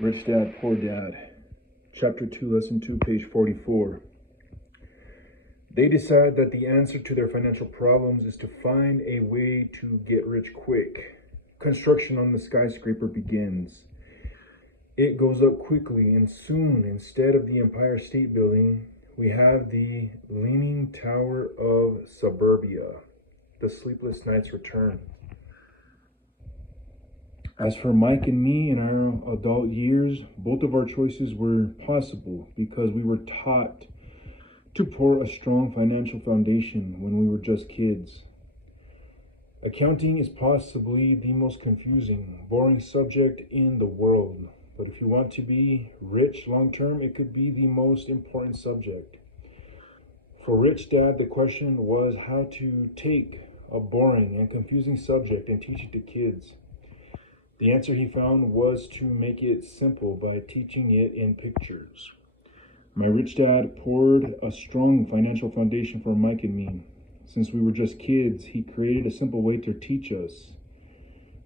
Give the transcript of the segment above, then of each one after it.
Rich Dad, Poor Dad, Chapter 2, Lesson 2, page 44. They decide that the answer to their financial problems is to find a way to get rich quick. Construction on the skyscraper begins. It goes up quickly, and soon, instead of the Empire State Building, we have the Leaning Tower of Suburbia. The sleepless nights return. As for Mike and me in our adult years, both of our choices were possible because we were taught to pour a strong financial foundation when we were just kids. Accounting is possibly the most confusing, boring subject in the world, but if you want to be rich long term, it could be the most important subject. For Rich Dad, the question was how to take a boring and confusing subject and teach it to kids. The answer he found was to make it simple by teaching it in pictures. My rich dad poured a strong financial foundation for Mike and me. Since we were just kids, he created a simple way to teach us.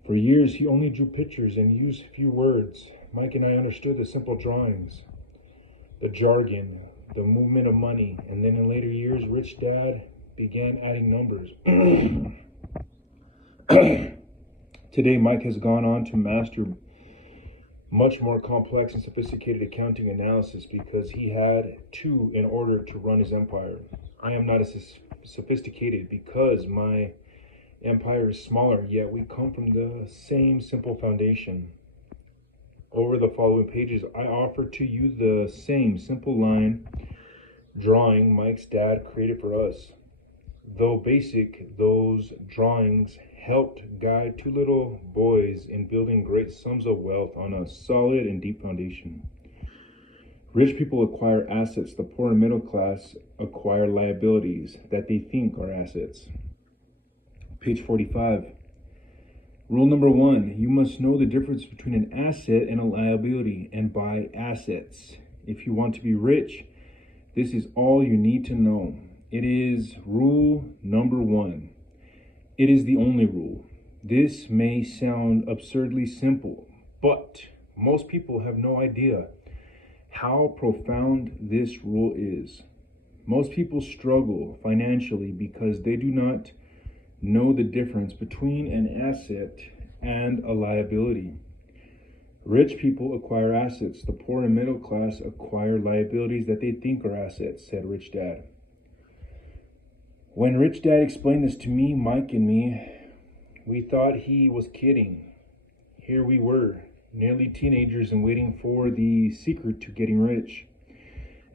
For years, he only drew pictures and used few words. Mike and I understood the simple drawings, the jargon, the movement of money, and then in later years, Rich Dad began adding numbers. Today, Mike has gone on to master much more complex and sophisticated accounting analysis because he had to in order to run his empire. I am not as sophisticated because my empire is smaller, yet we come from the same simple foundation. Over the following pages, I offer to you the same simple line drawing Mike's dad created for us. Though basic, those drawings helped guide two little boys in building great sums of wealth on a solid and deep foundation. Rich people acquire assets. The poor and middle class acquire liabilities that they think are assets. Page 45. Rule number 1, you must know the difference between an asset and a liability and buy assets. If you want to be rich, this is all you need to know. It is rule number 1. It is the only rule. This may sound absurdly simple, but most people have no idea how profound this rule is. Most people struggle financially because they do not know the difference between an asset and a liability. Rich people acquire assets. The poor and middle class acquire liabilities that they think are assets, said Rich Dad. When Rich Dad explained this to me, Mike and me, we thought he was kidding. Here we were, nearly teenagers and waiting for the secret to getting rich.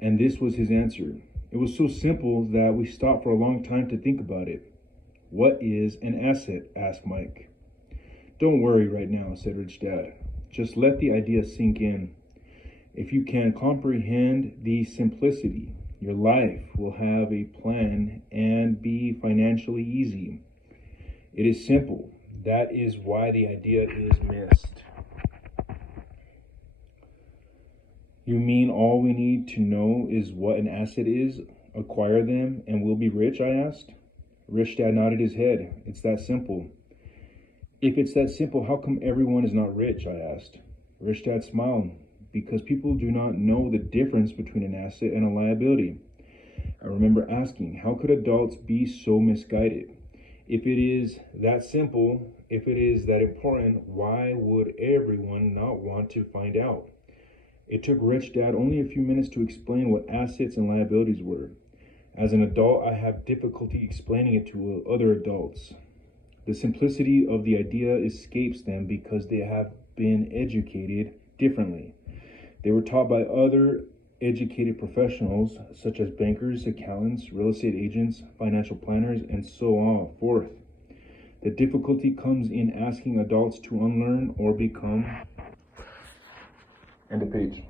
And this was his answer. It was so simple that we stopped for a long time to think about it. What is an asset? Asked Mike. Don't worry right now, said Rich Dad. Just let the idea sink in. If you can comprehend the simplicity, your life will have a plan and be financially easy. It is simple. That is why the idea is missed. You mean all we need to know is what an asset is, acquire them, and we'll be rich? I asked. Rich Dad nodded his head. It's that simple. If it's that simple, how come everyone is not rich? I asked. Rich Dad smiled. Because people do not know the difference between an asset and a liability. I remember asking, how could adults be so misguided? If it is that simple, if it is that important, why would everyone not want to find out? It took Rich Dad only a few minutes to explain what assets and liabilities were. As an adult, I have difficulty explaining it to other adults. The simplicity of the idea escapes them because they have been educated differently. They were taught by other educated professionals such as bankers, accountants, real estate agents, financial planners, and so on forth. The difficulty comes in asking adults to unlearn or become. End of page.